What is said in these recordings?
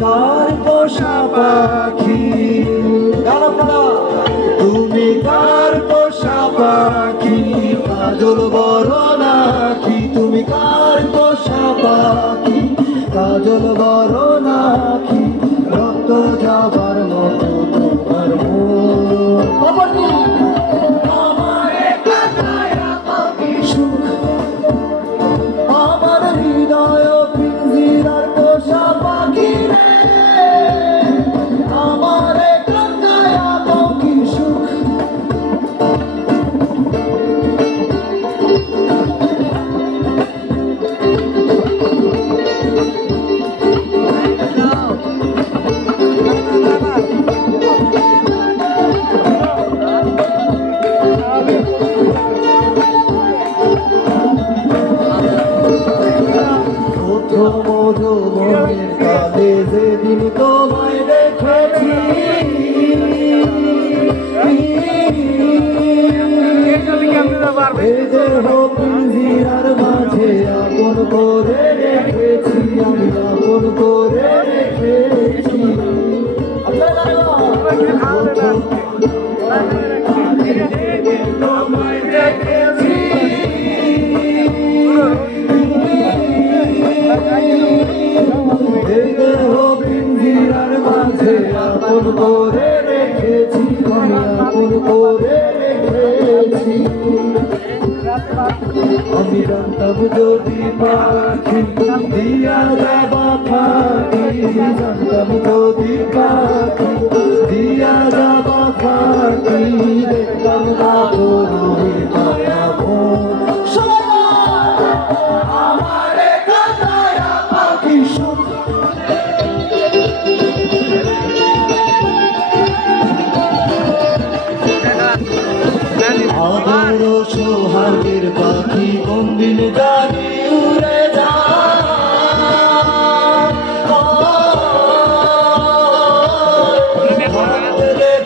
কার পোষা পাখি? তুমি কার পোষা পাখি? কাজল বড় নাকি? তুমি কার পোষা পাখি? কাজল বড় নাকি? রক্ত যাবার মতো তোমার মন। পিঞ্জিরার মাঝে আপন করে রেখেছি, আমি আপন করে রেখেছি। আপন করে রেখেছি, আমি আপন করে রেখেছি। জানতাম যদি পাখি দিয়া যাবা ফাঁকি অবিরন্তব যদি পাখি দিয়া যাবা সোহাগের পাখি কোনদিন জানি উড়ে যা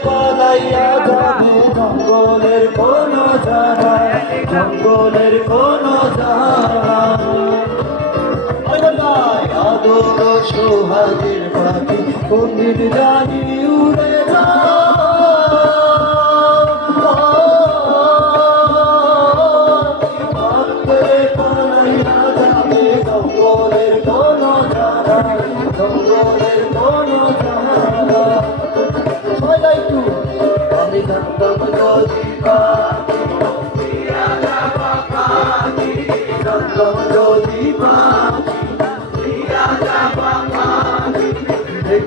পালাইয়া যাবে জঙ্গলের কোন জায়গায়। জঙ্গলের কোন আদর সোহাগের পাখি কোনদিন জানি উড়ে যা